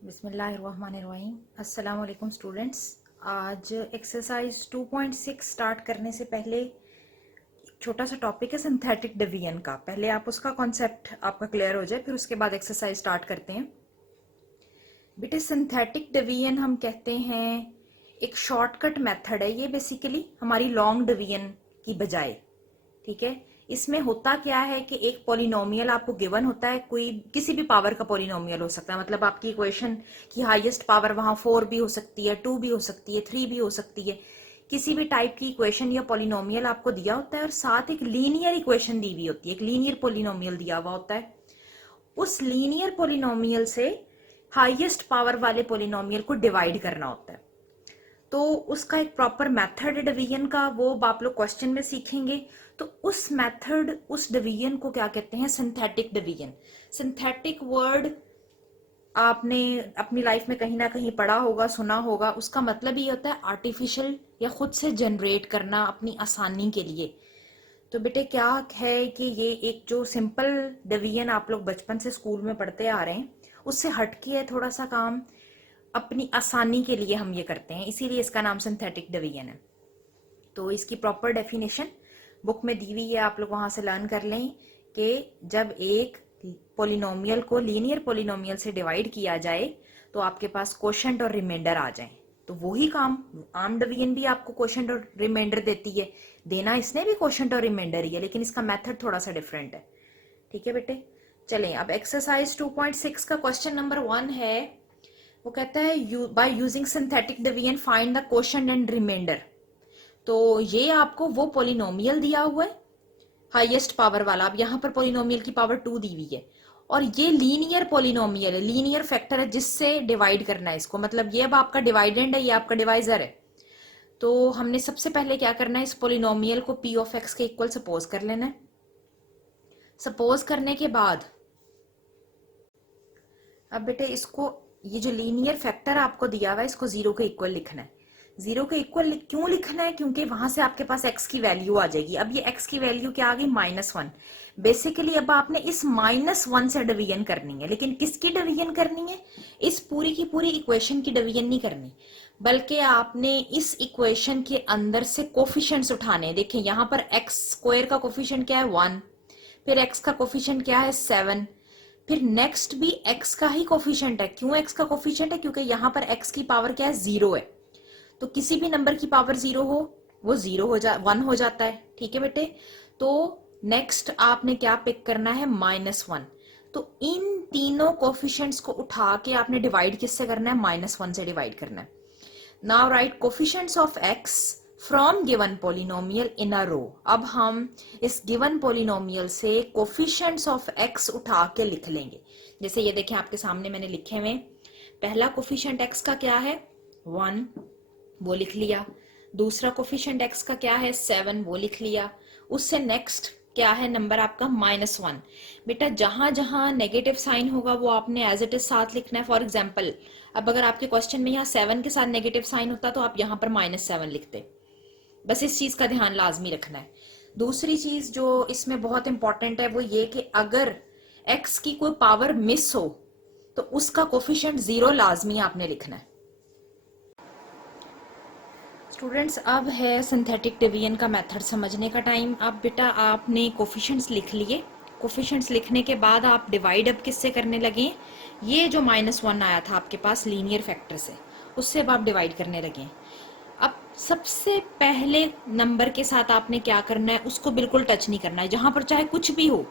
बिस्मिल्लाहिर्रहमानिर्रहीम। अस्सलाम वालेकुम स्टूडेंट्स। आज एक्सरसाइज 2.6 स्टार्ट करने से पहले एक छोटा सा टॉपिक है सिंथेटिक डिवीजन का। पहले आप उसका कॉन्सेप्ट आपका क्लियर हो जाए, फिर उसके बाद एक्सरसाइज स्टार्ट करते हैं। बेटे सिंथेटिक डिवीजन हम कहते हैं एक शॉर्टकट मेथड है। ये बेसिकली हमारी लॉन्ग डिवीजन की बजाय, ठीक है। इसमें होता क्या है कि एक पॉलिनोमियल आपको गिवन होता है, कोई किसी भी पावर का पॉलिनोमियल हो सकता है। मतलब आपकी इक्वेशन की हाईएस्ट पावर वहां 4 भी हो सकती है, 2 भी हो सकती है, 3 भी हो सकती है। किसी भी टाइप की इक्वेशन या पॉलिनोमियल आपको दिया होता है और साथ एक लीनियर इक्वेशन दी हुई होती है, एक लीनियर पॉलिनोमियल दिया हुआ होता है। उस लीनियर पॉलिनोमियल से हाईएस्ट पावर वाले पॉलिनोमियल को डिवाइड करना होता है। तो उसका एक प्रॉपर मेथड है डिवीजन का, वो आप लोग क्वेश्चन में सीखेंगे। तो उस मेथड, उस डिवीजन को क्या कहते हैं? Synthetic division. सिंथेटिक वर्ड आपने अपनी लाइफ में कहीं ना कहीं पढ़ा होगा, सुना होगा। उसका मतलब ये होता है आर्टिफिशियल या खुद से जनरेट करना अपनी आसानी के लिए। तो बेटे क्या है कि ये एक जो सिंपल डिवीजन आप लोग बचपन से स्कूल में पढ़ते आ रहे हैं, उससे हटके है थोड़ा सा काम। अपनी आसानी के लिए हम ये करते हैं, इसीलिए इसका नाम सिंथेटिक डिवीजन है। तो इसकी प्रॉपर डेफिनेशन बुक में दी हुई है, आप लोग वहां से लर्न कर लें कि जब एक पॉलिनोमियल को लीनियर पॉलिनोमियल से डिवाइड किया जाए तो आपके पास क्वोशंट और रिमाइंडर आ जाए। तो वही काम आम डिवीजन भी आपको क्वोशंट और रिमाइंडर देती है। देना इसने भी क्वोशंट और रिमाइंडर ही है, लेकिन इसका मेथड थोड़ा सा डिफरेंट है। ठीक है बेटे, चलें अब एक्सरसाइज 2.6 का क्वेश्चन नंबर 1 है। वो कहता है by using synthetic division find the quotient and remainder. तो ये आपको वो पॉलिनोमियल दिया हुआ है हाईएस्ट पावर वाला। अब यहाँ पर पॉलिनोमियल की पावर 2 दी हुई है और ये लीनियर पॉलिनोमियल है, लीनियर फैक्टर है जिससे डिवाइड करना है इसको। मतलब ये अब आपका डिवाइडेंड है, ये आपका डिवाइजर है। तो हमने सबसे पहले क्या करना है, इस पॉलिनोमियल को पी ऑफ एक्स के इक्वल सपोज कर लेना है। सपोज करने के बाद अब बेटे इसको, ये जो लीनियर फैक्टर आपको दिया हुआ है, इसको 0 के इक्वल लिखना है। 0 के इक्वल क्यों लिखना है? क्योंकि वहां से आपके पास x की वैल्यू आ जाएगी। अब ये x की वैल्यू क्या आ गई? -1। बेसिकली अब आपने इस -1 से डिवीजन करनी है, लेकिन किसकी डिवीजन करनी है? इस पूरी की पूरी इक्वेशन की डिवीजन नहीं करनी, बल्कि आपने इस इक्वेशन के अंदर से कोफिशिएंट्स उठाने। देखिए यहाँ पर एक्स स्क्वायर का कोफिशिएंट क्या है? 1। फिर एक्स का कोफिशिएंट क्या है? 7। फिर नेक्स्ट भी x का ही कोफिशिएंट है। क्यों x का कोफिशिएंट है? क्योंकि यहाँ पर x की पावर क्या है? 0 है। तो किसी भी नंबर की पावर 0 हो, वो 1 हो जाता है। ठीक है बेटे, तो नेक्स्ट आपने क्या पिक करना है? -1। तो इन तीनों कोफिशिएंट्स को उठा के आपने डिवाइड किससे करना है? -1 से डिवाइड करना है। Now write coefficients of x from given polynomial in a row. अब हम इस गिवन पॉलिनोमियल से कोफिशिएंट्स ऑफ x उठा के लिख लेंगे। जैसे ये देखें आपके सामने मैंने लिखे हुए। पहला कोफिशिएंट x का क्या है? 1, वो लिख लिया। दूसरा कोफिशिएंट x का क्या है? 7, वो लिख लिया। उससे नेक्स्ट क्या है नंबर आपका? -1। बेटा जहां जहां नेगेटिव साइन होगा वो आपने एज इट इज साथ लिखना है। फॉर एग्जाम्पल अब अगर आपके क्वेश्चन में यहाँ 7 के साथ नेगेटिव साइन होता तो आप यहाँ पर -7 लिखते। बस इस चीज का ध्यान लाजमी रखना है। दूसरी चीज जो इसमें बहुत इंपॉर्टेंट है वो ये कि अगर x की कोई पावर मिस हो तो उसका कोफिशिएंट 0 लाजमी आपने लिखना है। स्टूडेंट्स अब है सिंथेटिक डिवीजन का मेथड समझने का टाइम। अब बेटा आपने कोफिशिएंट्स लिख लिए। कोफिशिएंट्स लिखने के बाद आप डिवाइड अब किससे करने लगे? ये जो -1 आया था आपके पास लीनियर फैक्टर से, उससे अब आप डिवाइड करने लगे। अब सबसे पहले नंबर के साथ आपने क्या करना है? उसको बिल्कुल टच नहीं करना है। जहां पर चाहे कुछ भी हो,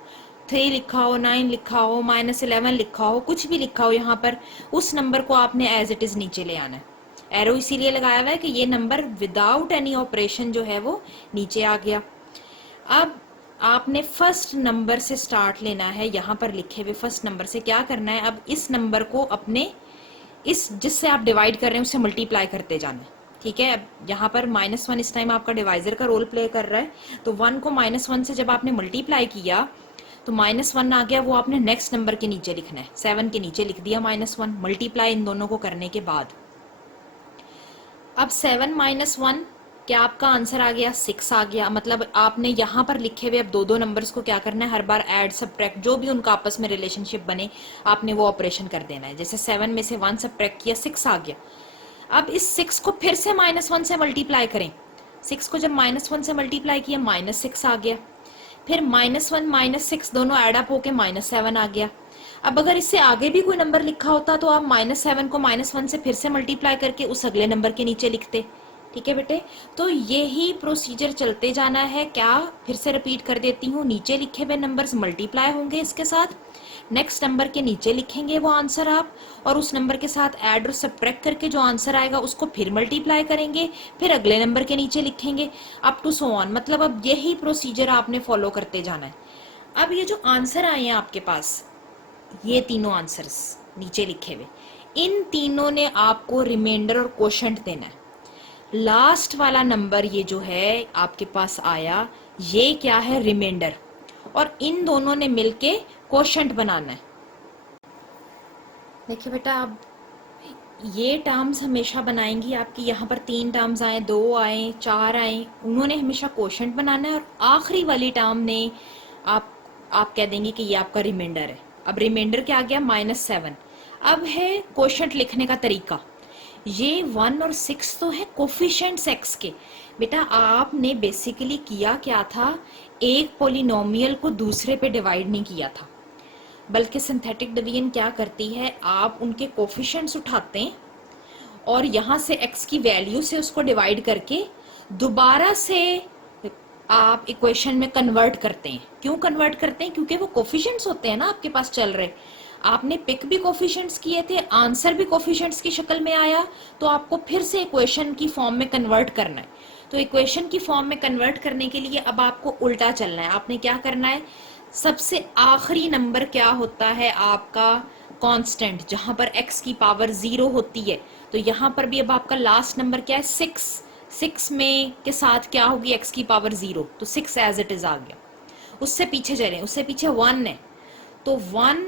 3 लिखा हो, 9 लिखा हो, -11 लिखा हो, कुछ भी लिखा हो, यहाँ पर उस नंबर को आपने एज इट इज नीचे ले आना है। एरो इसीलिए लगाया हुआ है कि ये नंबर विदाउट एनी ऑपरेशन जो है वो नीचे आ गया। अब आपने फर्स्ट नंबर से स्टार्ट लेना है। यहाँ पर लिखे हुए फर्स्ट नंबर से क्या करना है? अब इस नंबर को अपने इस जिससे आप डिवाइड कर रहे हैं उससे मल्टीप्लाई करते जाना है। ठीक है, अब यहाँ पर -1 इस टाइम आपका डिवाइजर का रोल प्ले कर रहा है। तो 1 को -1 से जब आपने मल्टीप्लाई किया तो -1 आ गया, वो आपने नेक्स्ट नंबर के नीचे लिखना है। 7 के नीचे लिख दिया -1, मल्टीप्लाई इन दोनों को करने के बाद। अब 7 - 1 क्या आपका आंसर आ गया 6 आ गया। मतलब आपने यहाँ पर लिखे हुए अब दो दो नंबर्स को क्या करना है, हर बार ऐड सब्ट्रैक्ट जो भी उनका आपस में रिलेशनशिप बने आपने वो ऑपरेशन कर देना है। जैसे 7 में से 1 सब्ट्रैक्ट किया 6 आ गया। अब इस 6 को फिर से -1 से मल्टीप्लाई करें। 6 को जब -1 से मल्टीप्लाई किया -6 आ गया। फिर -1 -6 दोनों एडअप होके -7 आ गया। अब अगर इससे आगे भी कोई नंबर लिखा होता तो आप -7 को -1 से फिर से मल्टीप्लाई करके उस अगले नंबर के नीचे लिखते। ठीक है बेटे, तो यही प्रोसीजर चलते जाना है। क्या फिर से रिपीट कर देती हूँ, नीचे लिखे हुए नंबर्स मल्टीप्लाई होंगे इसके साथ, नेक्स्ट नंबर के नीचे लिखेंगे वो आंसर आप, और उस नंबर के साथ ऐड और सब्ट्रैक्ट करके जो आंसर आएगा उसको फिर मल्टीप्लाई करेंगे, फिर अगले नंबर के नीचे लिखेंगे, अप टू सो ऑन। मतलब अब यही प्रोसीजर आपने फॉलो करते जाना है। अब ये जो आंसर आए हैं आपके पास, ये तीनों आंसर्स नीचे लिखे हुए, इन तीनों ने आपको रिमाइंडर और कोशेंट देना है। लास्ट वाला नंबर ये जो है आपके पास आया, ये क्या है, रिमाइंडर, और इन दोनों ने मिलके कोशेंट बनाना है। देखिए बेटा, अब ये टर्म्स हमेशा बनाएंगी आपकी, यहाँ पर 3 टर्म्स आए, 2 आए, 4 आए, उन्होंने हमेशा कोशेंट बनाना है, और आखिरी वाली टर्म ने आप कह देंगे कि ये आपका रिमाइंडर है। अब रिमाइंडर क्या आ गया, -7। अब है कोशेंट लिखने का तरीका। ये 1 और 6 तो है कोफिशिएंट्स x के। बेटा आपने बेसिकली किया क्या था, एक पोलिनोमियल को दूसरे पे डिवाइड नहीं किया था, बल्कि सिंथेटिक डिवीजन क्या करती है, आप उनके कोफिशिएंट्स उठाते हैं और यहाँ से x की वैल्यू से उसको डिवाइड करके दोबारा से आप इक्वेशन में कन्वर्ट करते हैं। क्यों कन्वर्ट करते हैं, क्योंकि वो कोफिशिएंट्स होते हैं ना आपके पास चल रहे। आपने पिक भी कोफिशिएंट्स किए थे, आंसर भी कोफिशिएंट्स की शक्ल में आया, तो आपको फिर से इक्वेशन की फॉर्म में कन्वर्ट करना है। तो इक्वेशन की फॉर्म में कन्वर्ट करने के लिए अब आपको उल्टा चलना है। आपने क्या करना है, सबसे आखिरी नंबर क्या होता है आपका, कांस्टेंट, जहां पर x की पावर 0 होती है। तो यहां पर भी अब आपका लास्ट नंबर क्या है, 6 में के साथ क्या होगी, x की पावर 0, तो 6 एज इट इज आ गया। उससे पीछे चलें, उससे पीछे 1 है, तो 1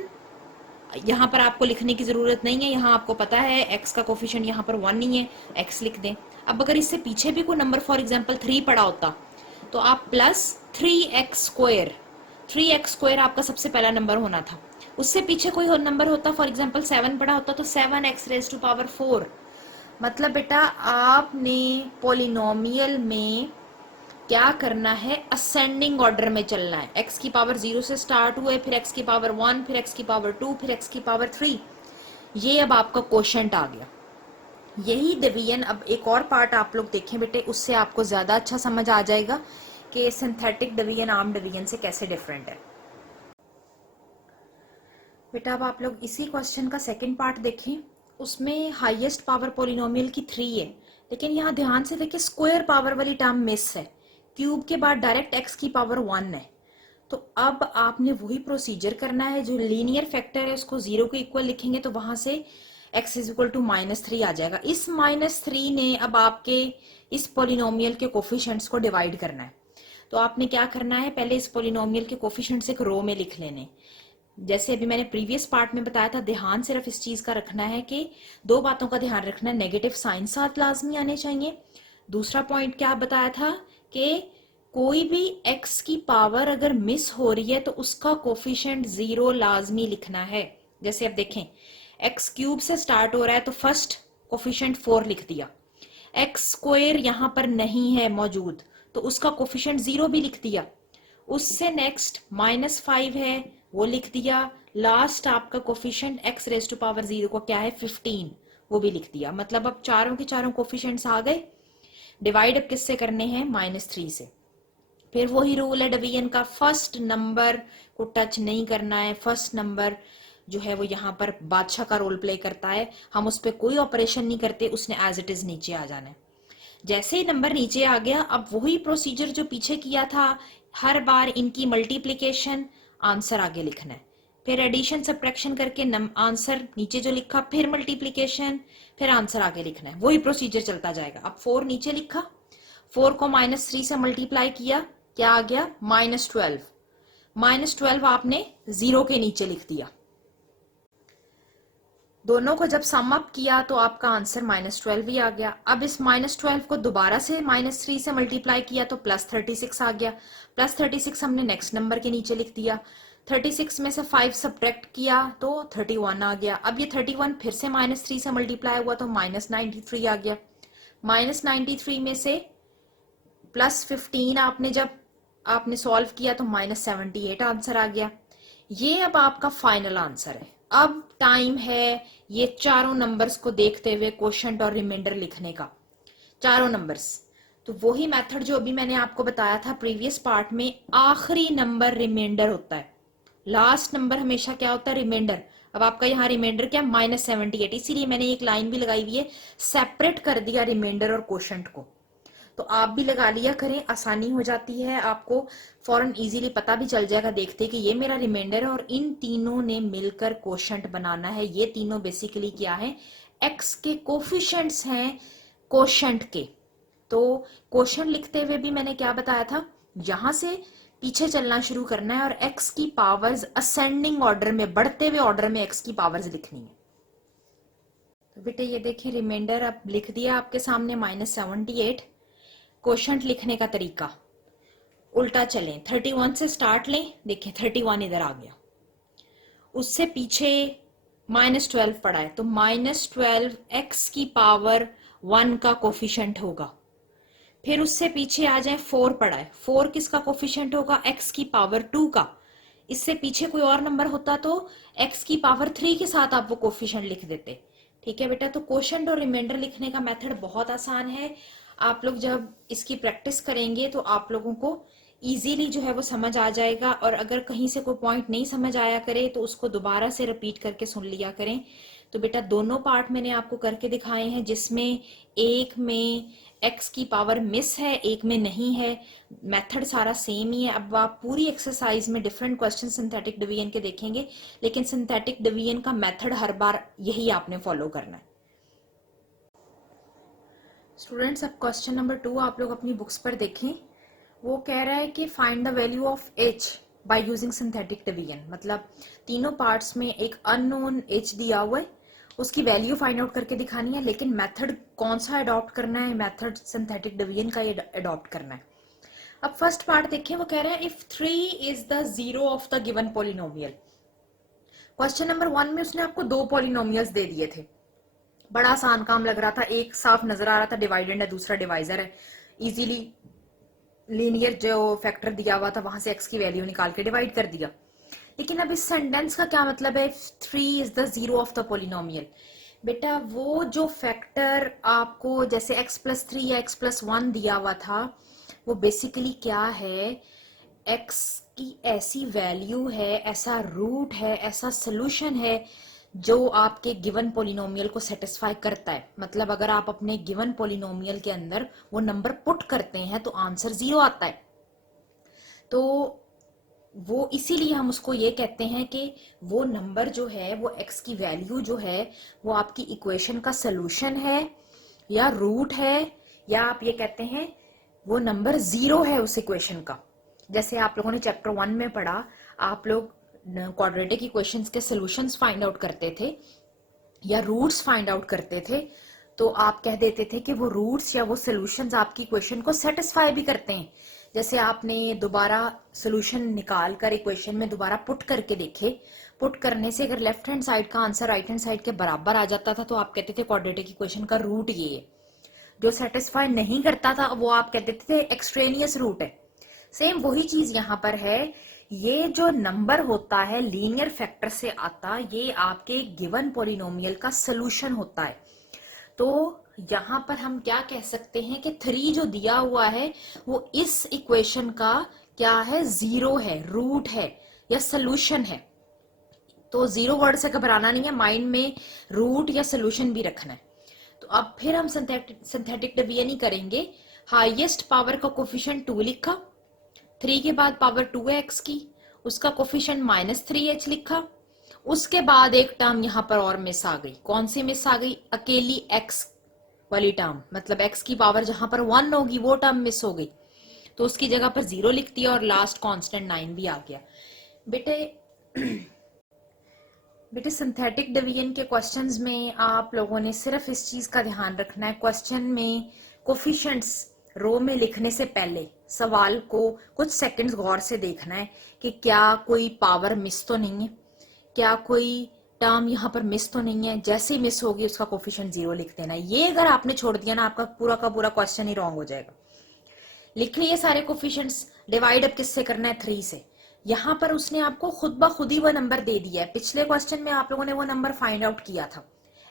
यहाँ पर आपको लिखने की जरूरत नहीं है, यहाँ आपको पता है x का कोफिशिएंट यहाँ पर 1 नहीं है, x लिख दें। अब अगर इससे पीछे भी कोई नंबर फॉर एग्जांपल 3 पड़ा होता तो आप +3x², 3x² आपका सबसे पहला नंबर होना था। उससे पीछे कोई और नंबर होता, फॉर एग्जांपल 7 पड़ा होता तो 7x⁴। मतलब बेटा आपने पोलिनोमियल में क्या करना है, असेंडिंग ऑर्डर में चलना है। x की पावर 0 से स्टार्ट हुए, फिर x की पावर 1, फिर x की पावर 2, फिर x की पावर 3। ये अब आपका कोशेंट आ गया। यही डिवीजन, अब एक और पार्ट आप लोग देखें बेटे, उससे आपको ज्यादा अच्छा समझ आ जाएगा कि सिंथेटिक डिवीजन आम डिवीजन से कैसे डिफरेंट है। बेटा अब आप लोग इसी क्वेश्चन का सेकंड पार्ट देखें। उसमें हाईएस्ट पावर पोलिनोमियल की 3 है, लेकिन यहाँ ध्यान से देखिए स्क्वायर पावर वाली टर्म मिस है। क्यूब के बाद डायरेक्ट x की पावर 1 है। तो अब आपने वही प्रोसीजर करना है, जो लीनियर फैक्टर है उसको 0 के इक्वल लिखेंगे तो वहां से x इज इक्वल टू -3 आ जाएगा। इस -3 ने अब आपके इस पोलिनोमियल के कोफिशिएंट्स को डिवाइड करना है। तो आपने क्या करना है, पहले इस पोलिनोमियल के कोफिशिएंट्स एक रो में लिख लेने। जैसे अभी मैंने प्रीवियस पार्ट में बताया था, ध्यान सिर्फ इस चीज का रखना है कि 2 बातों का ध्यान रखना है, नेगेटिव साइन साथ लाजमी आने चाहिए। दूसरा पॉइंट क्या बताया था कि कोई भी x की पावर अगर मिस हो रही है तो उसका कोफिशिएंट 0 लाजमी लिखना है। जैसे अब देखें, x³ से स्टार्ट हो रहा है तो फर्स्ट कोफिशिएंट 4 लिख दिया। x² यहां पर नहीं है मौजूद तो उसका कोफिशिएंट 0 भी लिख दिया। उससे नेक्स्ट -5 है, वो लिख दिया। लास्ट आपका कोफिशिएंट x⁴ को क्या है, 15, वो भी लिख दिया। मतलब अब चारों के चारों कोफिशिएंट्स आ गए। डिवाइड अब किससे करने हैं, -3 से। फिर वही रूल है डिवीजन का, फर्स्ट नंबर को टच नहीं करना है। फर्स्ट नंबर जो है वो यहाँ पर बादशाह का रोल प्ले करता है, हम उस पर कोई ऑपरेशन नहीं करते, उसने एज इट इज नीचे आ जाना है। जैसे ही नंबर नीचे आ गया, अब वही प्रोसीजर जो पीछे किया था, हर बार इनकी मल्टीप्लीकेशन, आंसर आगे लिखना है। फिर एडिशन सब्ट्रैक्शन करके आंसर नीचे जो लिखा, फिर मल्टीप्लीकेशन, फिर आंसर आगे लिखना है। वही प्रोसीजर चलता जाएगा। अब 4 नीचे लिखा, 4 को -3 से मल्टीप्लाई किया, क्या आ गया, -12। -12 आपने 0 के नीचे लिख दिया। दोनों को जब सम अप किया तो आपका आंसर -12 ही आ गया। अब इस -12 को दोबारा से -3 से मल्टीप्लाई किया तो +36 आ गया। +36 हमने नेक्स्ट नंबर के नीचे लिख दिया। 36 में से 5 सब्ट्रैक्ट किया तो 31 आ गया। अब ये 31 फिर से -3 से मल्टीप्लाई हुआ तो -93 आ गया। -93 में से +15 आपने जब आपने सॉल्व किया तो -78 आंसर आ गया। ये अब आपका फाइनल आंसर है। अब टाइम है ये चारों नंबर्स को देखते हुए क्वोशंट और रिमाइंडर लिखने का। चारों नंबर्स तो वही मेथड जो अभी मैंने आपको बताया था प्रीवियस पार्ट में, आखिरी नंबर रिमाइंडर होता है, लास्ट नंबर हमेशा क्या होता है, रिमाइंडर। अब आपका यहाँ रिमाइंडर क्या, -78, इसीलिए मैंने एक लाइन भी लगाई हुई है, सेपरेट कर दिया रिमाइंडर और क्वोशंट को। तो आप भी लगा लिया करें, आसानी हो जाती है, आपको फौरन इजीली पता भी चल जाएगा देखते कि ये मेरा रिमाइंडर है और इन तीनों ने मिलकर क्वोशंट बनाना है। ये तीनों बेसिकली क्या है, एक्स के कोफिशिएंट्स हैं क्वोशंट के। तो क्वोशंट लिखते हुए भी मैंने क्या बताया था, यहां से पीछे चलना शुरू करना है और एक्स की पावर्स असेंडिंग ऑर्डर में, बढ़ते हुए ऑर्डर में एक्स की पावर्स लिखनी है। तो बेटे ये देखिए रिमाइंडर अब लिख दिया आपके सामने -78। क्वोशंट लिखने का तरीका उल्टा चलें, 31 से स्टार्ट लें, देखिए 31 इधर आ गया, उससे पीछे -12 पड़ा है तो -12 एक्स की पावर 1 का कोफिशिएंट होगा। फिर उससे पीछे आ जाए 4 पड़ा है, 4 किसका कोफिशिएंट होगा, एक्स की पावर 2 का। इससे पीछे कोई और नंबर होता तो एक्स की पावर 3 के साथ आप वो कोफिशिएंट लिख देते। ठीक है बेटा, तो क्वोशंट और रिमाइंडर लिखने का मेथड बहुत आसान है। आप लोग जब इसकी प्रैक्टिस करेंगे तो आप लोगों को इजीली जो है वो समझ आ जाएगा, और अगर कहीं से कोई पॉइंट नहीं समझ आया करे तो उसको दोबारा से रिपीट करके सुन लिया करें। तो बेटा दोनों पार्ट मैंने आपको करके दिखाए हैं, जिसमें एक में एक्स की पावर मिस है, एक में नहीं है, मेथड सारा सेम ही है। अब आप पूरी एक्सरसाइज में डिफरेंट क्वेश्चन सिंथेटिक डिवीजन के देखेंगे, लेकिन सिंथेटिक डिवीजन का मेथड हर बार यही आपने फॉलो करना है। स्टूडेंट्स अब क्वेश्चन नंबर 2 आप लोग अपनी बुक्स पर देखें। वो कह रहा है कि find the value of H bye using synthetic division, मतलब तीनों पार्ट्स में एक अननोन एच दिया हुआ है, उसकी वैल्यू फाइंड आउट करके दिखानी है, लेकिन मेथड कौन सा अडॉप्ट करना है, मेथड सिंथेटिक डिवीजन का ये अडॉप्ट करना है। अब फर्स्ट पार्ट देखिए, वो कह रहा है if 3 is the zero of the given polynomial. Question number 1 में उसने आपको 2 पॉलिनोमियल्स दे दिए थे, बड़ा आसान काम लग रहा था, एक साफ नजर आ रहा था डिवाइडेंड है, दूसरा डिवाइजर है, इजीली लीनियर जो फैक्टर दिया हुआ था वहां से एक्स की वैल्यू निकाल के डिवाइड कर दिया। लेकिन अब इस सेंटेंस का क्या मतलब है, 3 is the zero of the polynomial. बेटा वो जो फैक्टर आपको जैसे x+3 या x+1 दिया हुआ था, वो बेसिकली क्या है, x की ऐसी वैल्यू है, ऐसा रूट है, ऐसा सोल्यूशन है जो आपके गिवन पोलिनोमियल को सेटिस्फाई करता है। मतलब अगर आप अपने गिवन पोलिनोमियल के अंदर वो नंबर पुट करते हैं तो आंसर 0 आता है। तो वो इसीलिए हम उसको ये कहते हैं कि वो नंबर जो है, वो x की वैल्यू जो है, वो आपकी इक्वेशन का सोल्यूशन है या रूट है, या आप ये कहते हैं वो नंबर 0 है उस इक्वेशन का। जैसे आप लोगों ने चैप्टर 1 में पढ़ा, आप लोग क्वाड्रेटिक इक्वेशंस के सॉल्यूशंस फाइंड आउट करते थे या रूट्स फाइंड आउट करते थे, तो आप कह देते थे कि वो रूट्स या वो सॉल्यूशंस आपकी इक्वेशन को सेटिस्फाई भी करते हैं। जैसे आपने दोबारा सॉल्यूशन निकाल कर इक्वेशन में दोबारा पुट करके देखे, पुट करने से अगर लेफ्ट हैंड साइड का आंसर राइट हैंड साइड के बराबर आ जाता था तो आप कहते थे क्वाड्रेटिक इक्वेशन का रूट ये है। जो सेटिस्फाई नहीं करता था वो आप कहते थे एक्सट्रेनियस रूट है। सेम वही चीज यहाँ पर है, ये जो नंबर होता है लीनियर फैक्टर से आता, ये आपके गिवन पॉलिनोमियल का सोल्यूशन होता है। तो यहां पर हम क्या कह सकते हैं कि 3 जो दिया हुआ है वो इस इक्वेशन का क्या है, 0 है, रूट है या सोल्यूशन है। तो 0 वर्ड से घबराना नहीं है, माइंड में रूट या सोल्यूशन भी रखना है। तो अब फिर हम सिंथेटिक डिवीजन ही करेंगे। हाईएस्ट पावर का कोफिशिएंट 2 लिखा, 3 के बाद पावर 2 है एक्स की, उसका कोफिशिएंट -3h लिखा। उसके बाद एक टर्म यहां पर और मिस आ गई, कौन सी मिस आ गई, अकेली x वाली टर्म, मतलब x की पावर जहां पर 1 होगी वो टर्म मिस हो गई, तो उसकी जगह पर 0 लिख दिया और लास्ट कांस्टेंट 9 भी आ गया। बेटे बेटे सिंथेटिक डिवीजन के क्वेश्चंस में आप लोगों ने सिर्फ इस चीज का ध्यान रखना है, क्वेश्चन में कोफिशिएंट्स रो में लिखने से पहले सवाल को कुछ सेकंड्स गौर से देखना है कि क्या कोई पावर मिस तो नहीं है, क्या कोई टर्म यहाँ पर मिस तो नहीं है। जैसे ही मिस होगी उसका कोफिशिएंट 0 लिख देना। ये अगर आपने छोड़ दिया ना, आपका पूरा का पूरा क्वेश्चन ही रॉन्ग हो जाएगा। लिख लिए सारे कोफिशिएंट्स, डिवाइड अब किससे करना है, 3 से। यहाँ पर उसने आपको खुद ब खुद ही वो नंबर दे दिया है। पिछले क्वेश्चन में आप लोगों ने वो नंबर फाइंड आउट किया था,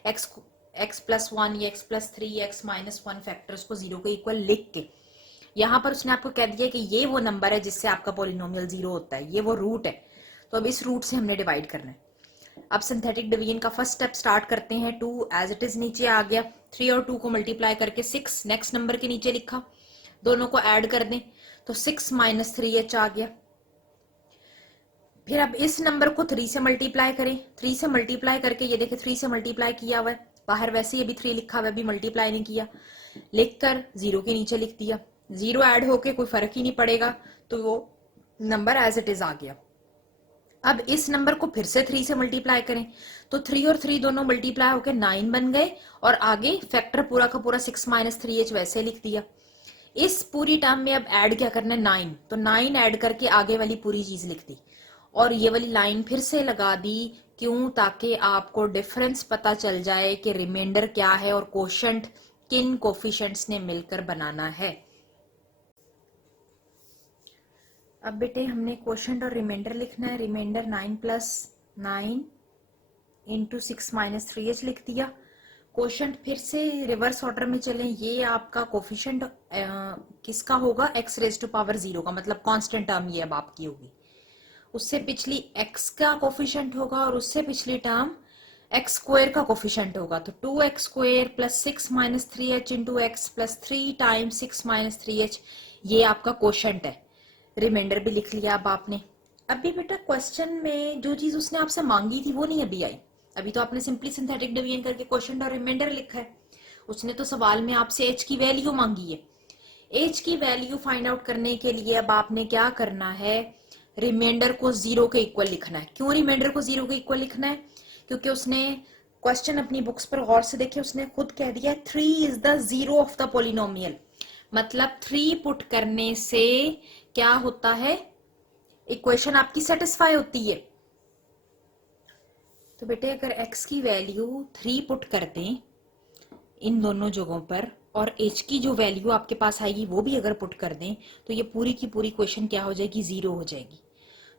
x+1 या x+3 या x-1 फैक्टर्स को 0 के इक्वल लिख के। यहाँ पर उसने आपको कह दिया कि ये वो नंबर है जिससे आपका पॉलिनोमियल 0 होता है, ये वो रूट है। तो अब इस रूट से हमने डिवाइड करना है। अब सिंथेटिक डिवीजन का फर्स्ट स्टेप स्टार्ट करते हैं। 2 एज इट इज नीचे आ गया, 3 और 2 को मल्टीप्लाई करके 6 नेक्स्ट नंबर के नीचे लिखा, दोनों को ऐड कर दें तो 6 - 3h आ गया। फिर अब इस नंबर को 3 से मल्टीप्लाई करें, 3 से मल्टीप्लाई करके ये देखें 3 से मल्टीप्लाई किया हुआ है, बाहर वैसे ही अभी 3 लिखा हुआ है, अभी मल्टीप्लाई नहीं किया, लिखकर 0 के नीचे लिख दिया। 0 ऐड होके कोई फर्क ही नहीं पड़ेगा, तो वो नंबर एज इट इज आ गया। अब इस नंबर को फिर से 3 से मल्टीप्लाई करें तो 3 और 3 दोनों मल्टीप्लाई होकर 9 बन गए, और आगे फैक्टर पूरा का पूरा 6 - 3h वैसे लिख दिया। इस पूरी टर्म में अब ऐड क्या करना है, 9, तो 9 ऐड करके आगे वाली पूरी चीज लिख दी, और ये वाली लाइन फिर से लगा दी। क्यों? ताकि आपको डिफरेंस पता चल जाए कि रिमाइंडर क्या है और कोशेंट किन कोफिशिएंट्स ने मिलकर बनाना है। अब बेटे हमने कोशेंट और रिमाइंडर लिखना है। रिमाइंडर 9 + 9 × 6 - 3h लिख दिया। कोशेंट फिर से रिवर्स ऑर्डर में चलें, ये आपका कोफिशिएंट किसका होगा, x⁻⁴ का, मतलब कांस्टेंट टर्म ये अब आपकी होगी। उससे पिछली x का कोफिशिएंट होगा और उससे पिछली टर्म x² का कोफिशिएंट होगा। तो 2x² + 6 - 3h × x + 3 × 6 - 3h, ये आपका कोशेंट है। रिमाइंडर भी लिख लिया अब आपने। अभी बेटा क्वेश्चन में जो चीज उसने आपसे मांगी थी वो नहीं अभी आई। अभी तो आपने सिंपली सिंथेटिक डिवीजन करके कोशेंट और रिमाइंडर लिखा है। उसने तो सवाल में आपसे h की वैल्यू मांगी है। h की वैल्यू फाइंड आउट करने के लिए अब आपने क्या करना है, रिमाइंडर को 0 के इक्वल लिखना है। क्यों रिमाइंडर को 0 के इक्वल लिखना है? क्योंकि उसने क्वेश्चन अपनी बुक्स पर गौर से देखे, उसने खुद कह दिया 3 is the 0 of the polynomial, मतलब 3 पुट करने से क्या होता है, इक्वेशन आपकी सेटिस्फाई होती है। तो बेटे अगर x की वैल्यू 3 पुट कर दें इन दोनों जगहों पर, और h की जो वैल्यू आपके पास आएगी वो भी अगर पुट कर दें, तो ये पूरी की पूरी क्वेश्चन क्या हो जाएगी, 0 हो जाएगी।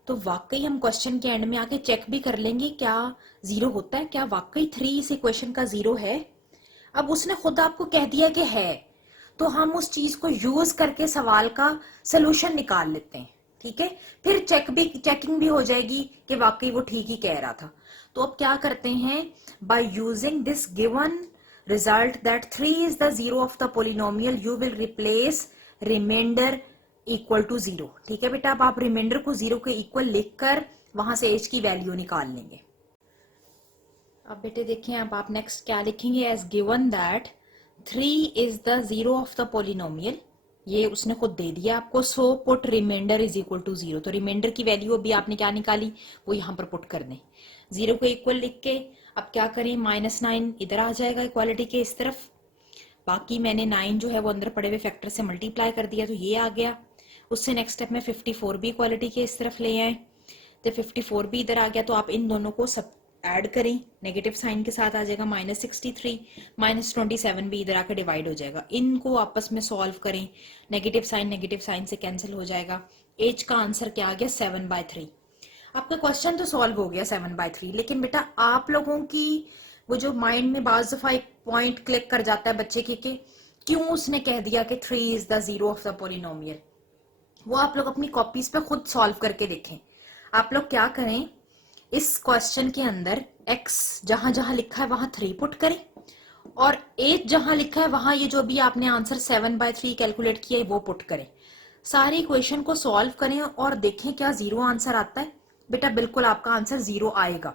तो वाकई हम क्वेश्चन के एंड में आके चेक भी कर लेंगे क्या 0 होता है, क्या वाकई 3 इस इक्वेशन का 0 है। अब उसने खुद आपको कह दिया कि है, तो हम उस चीज को यूज करके सवाल का सोल्यूशन निकाल लेते हैं, ठीक है। फिर चेकिंग भी हो जाएगी कि वाकई वो ठीक ही कह रहा था। तो अब क्या करते हैं, by using this given result that 3 is the 0 of the polynomial, you will replace remainder equal to 0। ठीक है बेटा, अब आप रिमाइंडर को 0 के इक्वल लिखकर वहां से h की वैल्यू निकाल लेंगे। अब बेटे देखें, अब आप नेक्स्ट क्या लिखेंगे, as given that 3 is the 0 of the polynomial, ये उसने खुद दे दिया आपको। So put remainder is equal to 0, तो रिमाइंडर की वैल्यू अभी आपने क्या निकाली वो यहाँ पर पुट कर दें, 0 को इक्वल लिख के। अब क्या करें, -9 इधर आ जाएगा इक्वालिटी के इस तरफ, बाकी मैंने 9 जो है वो अंदर पड़े हुए फैक्टर से मल्टीप्लाई कर दिया, तो ये आ गया। उससे नेक्स्ट स्टेप में 54 भी इक्वालिटी के इस तरफ ले आए, तो 54 भी इधर आ गया। तो आप इन दोनों को सब ऐड करें, नेगेटिव साइन के साथ आ जाएगा -63, -27 भी इधर आकर डिवाइड हो जाएगा। इनको आपस में सॉल्व करें, नेगेटिव साइन से कैंसिल हो जाएगा। एज का आंसर क्या आ गया, 7/3। आपका क्वेश्चन तो सॉल्व हो गया 7/3, लेकिन बेटा आप लोगों की वो जो माइंड में बाज दफा एक पॉइंट क्लिक कर जाता है बच्चे के कि क्यों उसने कह दिया कि 3 is the 0 of the polynomial, वो आप लोग अपनी कॉपीज पे खुद सॉल्व करके देखें। आप लोग क्या करें, इस क्वेश्चन के अंदर x जहां जहां लिखा है वहां 3 पुट करें, और एज जहां लिखा है वहां ये जो अभी आपने आंसर 7/3 कैलकुलेट किया है वो पुट करें। सारी इक्वेशन को सॉल्व करें और देखें क्या 0 आंसर आता है। बेटा बिल्कुल आपका आंसर 0 आएगा।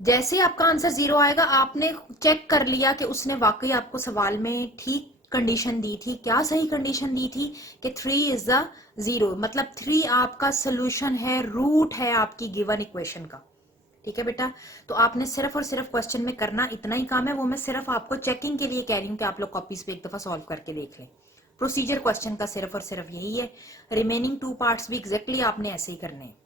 जैसे आपका आंसर 0 आएगा, आपने चेक कर लिया कि उसने वाकई आपको सवाल में ठीक कंडीशन दी थी। क्या सही कंडीशन दी थी कि 3 इज द 0, मतलब 3 आपका सोल्यूशन है, रूट है आपकी गिवन इक्वेशन का। ठीक है बेटा। तो आपने सिर्फ और सिर्फ क्वेश्चन में करना इतना ही काम है, वो मैं सिर्फ आपको चेकिंग के लिए कह रही हूँ कि आप लोग कॉपीज पे एक दफा सॉल्व करके देख लें। प्रोसीजर क्वेश्चन का सिर्फ और सिर्फ यही है। रिमेनिंग 2 पार्ट्स भी एग्जैक्टली आपने ऐसे ही करने हैं।